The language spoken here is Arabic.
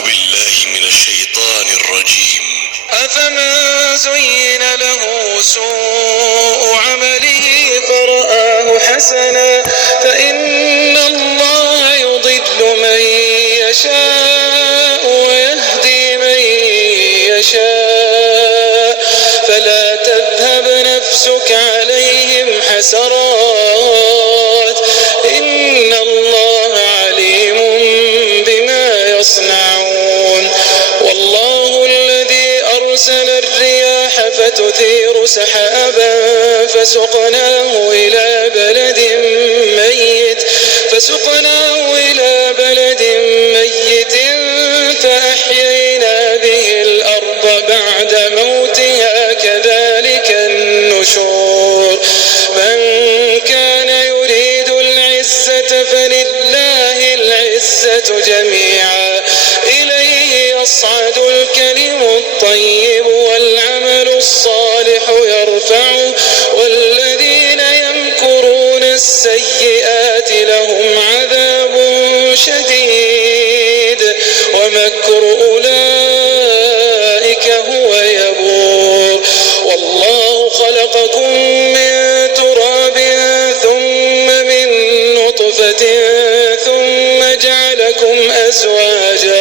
بالله من الشيطان الرجيم. أفمن زين له سوء عمله فرآه حسنا فإن الله يضل من يشاء ويهدي من يشاء فلا تذهب نفسك عليهم حسرات إن الله عليم بما يصنعون. والله الذي أرسل الرياح فتثير سحابا فسقناه إلى بلد ميت فأحيينا به الأرض بعد موتها كذلك النشور. من كان يريد العزة فلله العزة جميعا إليه يصعد الكلم الطيب والعمل الصالح يرفعه والذين يمكرون السيئات لهم عذاب شديد ومكر أولئك هو يبور. والله خلقكم من تراب ثم من نطفة ثم جعلكم أزواجا